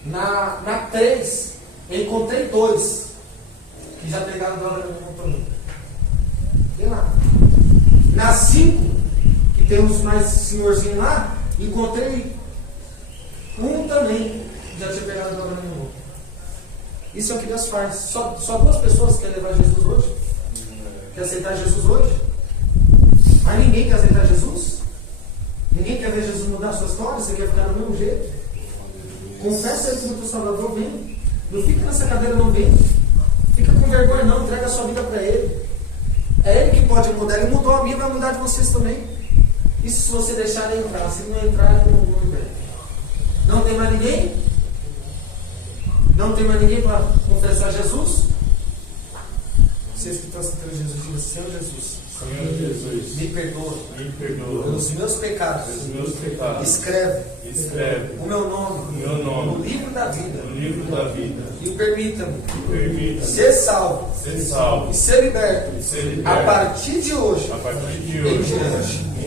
lá. Na 3, eu encontrei 2 que já pegaram droga no meu companhia. Tem lá. Na 5, que tem uns mais senhorzinhos lá, encontrei um também que já tinha pegado droga no meu irmão. Isso é o que Deus faz. Só 2 pessoas querem levar Jesus hoje? Quer aceitar Jesus hoje? Mas ninguém quer aceitar Jesus? Ninguém quer ver Jesus mudar a sua história? Você quer ficar do mesmo jeito? Confessa ele como teu Salvador, vem. Não fica nessa cadeira, não vem. Fica com vergonha não, entrega a sua vida para ele. É ele que pode mudar. Ele mudou a minha, vai mudar de vocês também. Isso se você deixar ele entrar. Se ele não entrar, ele não liberta. Não tem mais ninguém? Não tem mais ninguém para confessar Jesus? Vocês que estão aceitando Jesus, digam: Senhor Jesus, Senhor Jesus, me perdoa pelos meus pecados. Escreve o meu nome no livro da vida. E permita-me ser salvo e ser liberto a partir de hoje. Em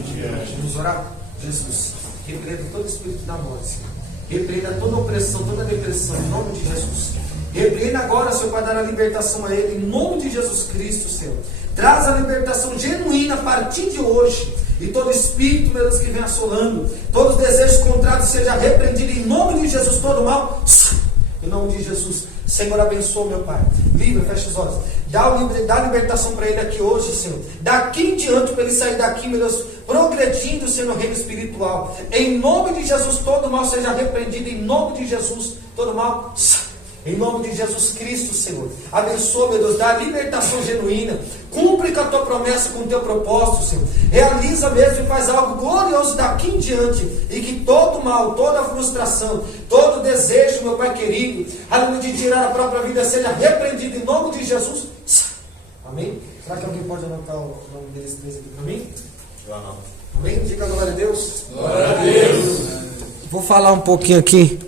diante. Vamos orar? Jesus, repreenda todo espírito da morte, Senhor. Repreenda toda opressão, toda depressão, em nome de Jesus. Repreenda agora, Senhor, para dar a libertação a ele, em nome de Jesus Cristo, Senhor. Traz a libertação genuína a partir de hoje. E todo espírito, meu Deus, que vem assolando, todos os desejos contrários seja repreendido em nome de Jesus, todo mal. Em nome de Jesus. Senhor, abençoa, meu Pai. Livra, fecha os olhos. Dá libertação para ele aqui hoje, Senhor. Daqui em diante, para ele sair daqui, meu Deus, progredindo, Senhor, no reino espiritual. Em nome de Jesus, todo mal seja repreendido. Em nome de Jesus, todo mal. Em nome de Jesus Cristo, Senhor. Abençoa, meu Deus, dá a libertação genuína. Cumpre com a tua promessa, com o teu propósito, Senhor. Realiza mesmo e faz algo glorioso daqui em diante. E que todo mal, toda frustração, todo desejo, meu Pai querido, aleluia, de tirar a própria vida, seja repreendido em nome de Jesus. Amém? Será que alguém pode anotar o nome deles três aqui para mim? Eu anoto. Amém? Diga a glória a Deus. Glória a Deus. Vou falar um pouquinho aqui